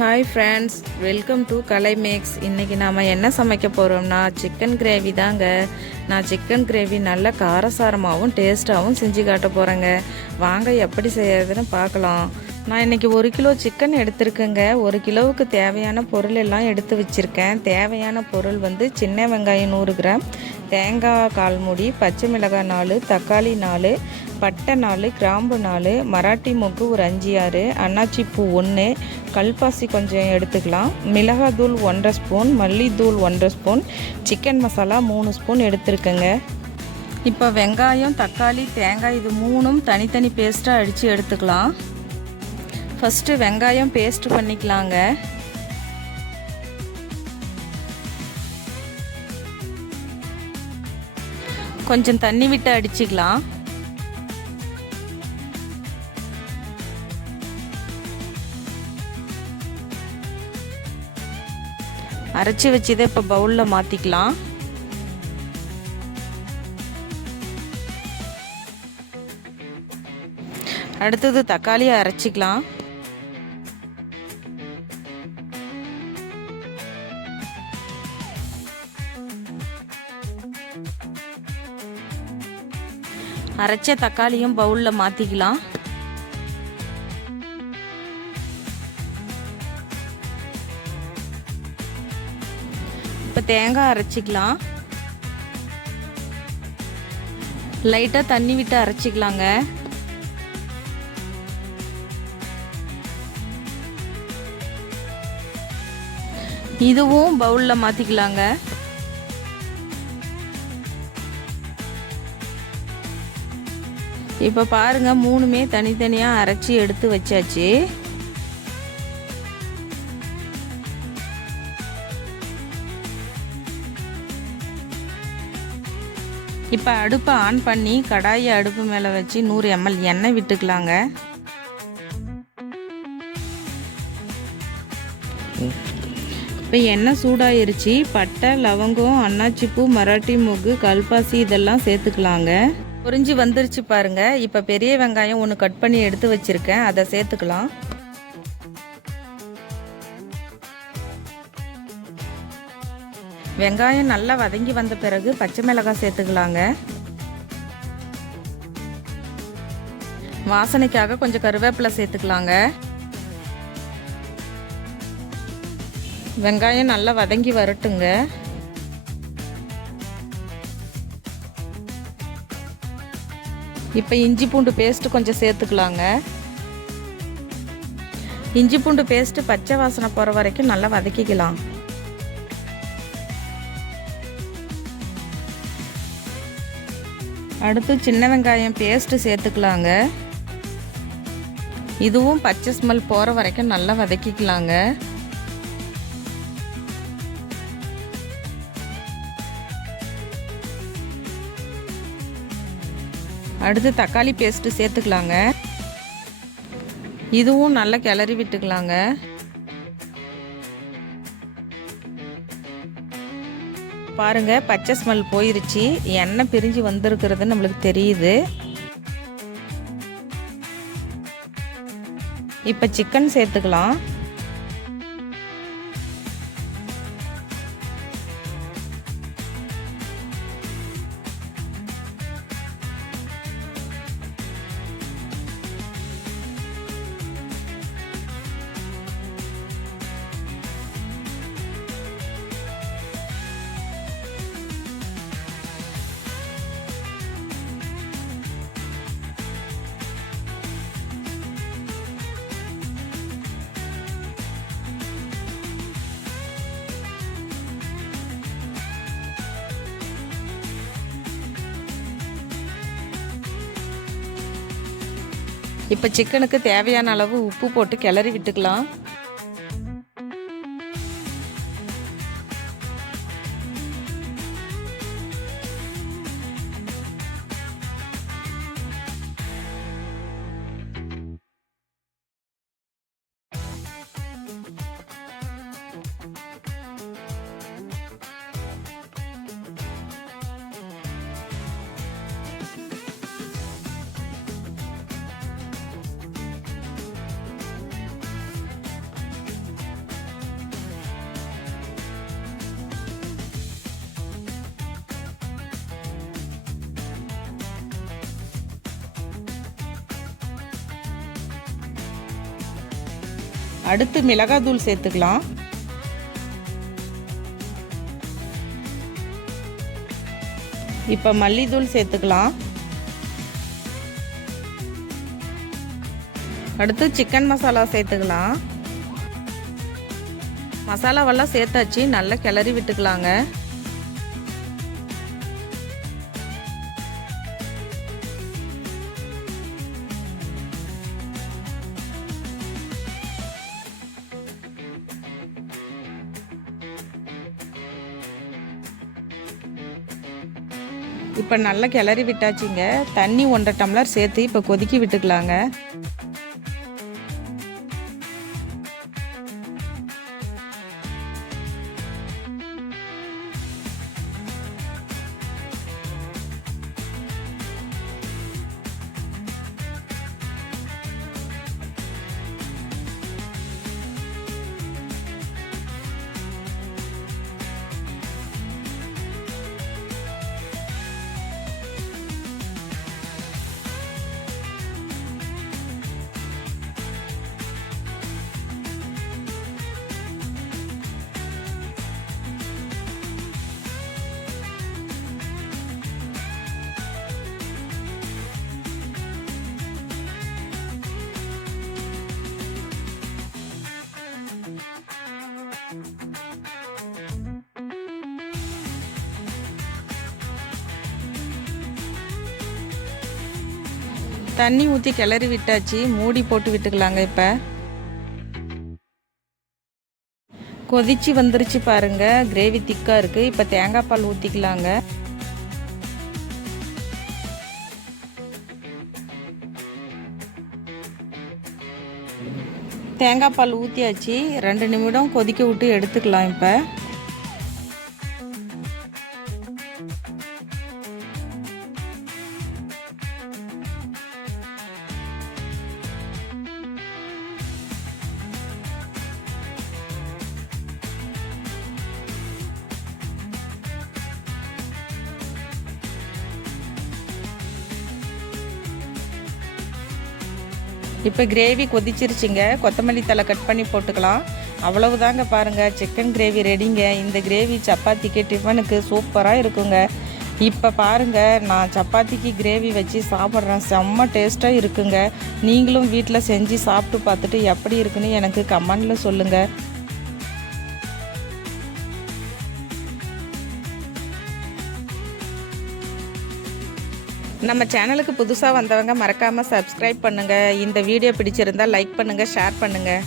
Hi friends, welcome to Kalai max. இன்றைக்கி நாம் என்ன சமைக்க போகிறோம்னா சிக்கன் கிரேவி தாங்க. நான் சிக்கன் கிரேவி நல்ல காரசாரமாகவும் டேஸ்ட்டாகவும் செஞ்சு காட்ட போகிறேங்க. வாங்க எப்படி செய்யறதுன்னு பார்க்கலாம். நான் இன்றைக்கி 1 கிலோ சிக்கன் எடுத்திருக்கேங்க. 1 கிலோவுக்கு தேவையான பொருள் எல்லாம் எடுத்து வச்சுருக்கேன். தேவையான பொருள் சின்ன வெங்காயம் 100 கிராம், தேங்காய் 1/4 மூடி, பச்சை மிளகாய் 4, தக்காளி 4, பட்டை 4, கிராம்பு 4, மராட்டி மொக்கு ஒரு 5-6, அன்னாச்சி பூ 1, கல்பாசி கொஞ்சம் எடுத்துக்கலாம், மிளகாத்தூள் 1/2 ஸ்பூன், மல்லித்தூள் 1/2 ஸ்பூன், சிக்கன் மசாலா 3 ஸ்பூன் எடுத்துருக்கேங்க. இப்போ வெங்காயம், தக்காளி, தேங்காய் இது 3ம் தனித்தனி பேஸ்ட்டாக அடித்து எடுத்துக்கலாம். ஃபஸ்ட்டு வெங்காயம் பேஸ்ட் பண்ணிக்கலாங்க. கொஞ்சம் தண்ணி விட்டு அடிச்சுக்கலாம். அரைச்சி வச்சதை இப்போ பவுலில் மாற்றிக்கலாம். அடுத்தது தக்காளியை அரைச்சிக்கலாம். அரைச்ச தக்காளியும் பவுலில் மாற்றிக்கலாம். இப்போ தேங்காய் அரைச்சிக்கலாம். லைட்டாக தண்ணி விட்டு அரைச்சிக்கலாங்க. இதுவும் பவுலில் மாற்றிக்கலாங்க. இப்போ பாருங்கள், 3மே தனித்தனியாக அரைச்சி எடுத்து வச்சாச்சு. இப்போ அடுப்பை ஆன் பண்ணி கடாயை அடுப்பு மேலே வச்சு 100 ml எண்ணெய் விட்டுக்கலாங்க. இப்போ எண்ணெய் சூடாயிருச்சு. பட்டை, லவங்கம், அன்னாச்சிப்பூ, மராட்டி மொக்கு, கல்பாசி இதெல்லாம் சேர்த்துக்கலாங்க. பொரிஞ்சு வந்துருச்சு பாருங்க. இப்போ பெரிய வெங்காயம் 1 கட் பண்ணி எடுத்து வச்சிருக்கேன், அதை சேர்த்துக்கலாம். வெங்காயம் நல்லா வதங்கி வந்த பிறகு பச்சை மிளகாய் சேர்த்துக்கலாங்க. வாசனைக்காக கொஞ்சம் கருவேப்பிலை சேர்த்துக்கலாங்க. வெங்காயம் நல்லா வதங்கி வரட்டுங்க. இப்போ இஞ்சி பூண்டு பேஸ்ட்டு கொஞ்சம் சேர்த்துக்கலாங்க. இஞ்சி பூண்டு பேஸ்ட்டு பச்சை வாசனை போகிற வரைக்கும் நல்லா வதக்கிக்கலாம். அடுத்து சின்ன வெங்காயம் பேஸ்ட்டு சேர்த்துக்கலாங்க. இதுவும் பச்சை ஸ்மெல் போகிற வரைக்கும் நல்லா வதக்கிக்கலாங்க. அடுத்து தக்காளி பேஸ்ட்டு சேர்த்துக்கலாங்க. இதுவும் நல்லா கிளறி விட்டுக்கலாங்க. பாருங்க, பச்சை ஸ்மெல் போயிருச்சு, எண்ணெய் பிரிஞ்சு வந்திருக்கிறது நம்மளுக்கு தெரியுது. இப்போ சிக்கன் சேர்த்துக்கலாம். இப்போ சிக்கனுக்கு தேவையான அளவு உப்பு போட்டு கிளறி விட்டுக்கலாம். அடுத்து மிளகாத்தூள் சேர்த்துக்கலாம். இப்போ மல்லித்தூள் சேர்த்துக்கலாம். அடுத்து சிக்கன் மசாலா சேர்த்துக்கலாம். மசாலாவெல்லாம் சேர்த்தாச்சு, நல்லா கிளறி விட்டுக்கலாங்க. இப்போ நல்லா கிளறி விட்டாச்சுங்க. தண்ணி 1.5 டம்ளர் சேர்த்து இப்போ கொதிக்க விட்டுக்கலாங்க. தண்ணி ஊற்றி கிளறி விட்டாச்சு, மூடி போட்டு விட்டுக்கலாங்க. இப்போ கொதிச்சு வந்துருச்சு பாருங்க, கிரேவி திக்காக இருக்குது. இப்போ தேங்காய் பால் ஊற்றிக்கலாங்க. தேங்காய் பால் ஊற்றியாச்சு, 2 நிமிடம் கொதிக்க விட்டு எடுத்துக்கலாம். இப்போ இப்போ கிரேவி கொதிச்சிருச்சுங்க. கொத்தமல்லி தழை கட் பண்ணி போட்டுக்கலாம். அவ்வளவுதாங்க பாருங்கள், சிக்கன் கிரேவி ரெடிங்க. இந்த கிரேவி சப்பாத்திக்கு டிஃபனுக்கு சூப்பராக இருக்குங்க. இப்போ பாருங்கள், நான் சப்பாத்திக்கு கிரேவி வச்சு சாப்பிட்றேன். செம்ம டேஸ்ட்டாக இருக்குங்க. நீங்களும் வீட்டில் செஞ்சு சாப்பிட்டு பார்த்துட்டு எப்படி இருக்குன்னு எனக்கு கமெண்டில் சொல்லுங்கள். நம்ம சேனலுக்கு புதுசாக வந்தவங்க மறக்காமல் சப்ஸ்கிரைப் பண்ணுங்கள். இந்த வீடியோ பிடிச்சிருந்தால் லைக் பண்ணுங்கள், ஷேர் பண்ணுங்கள்.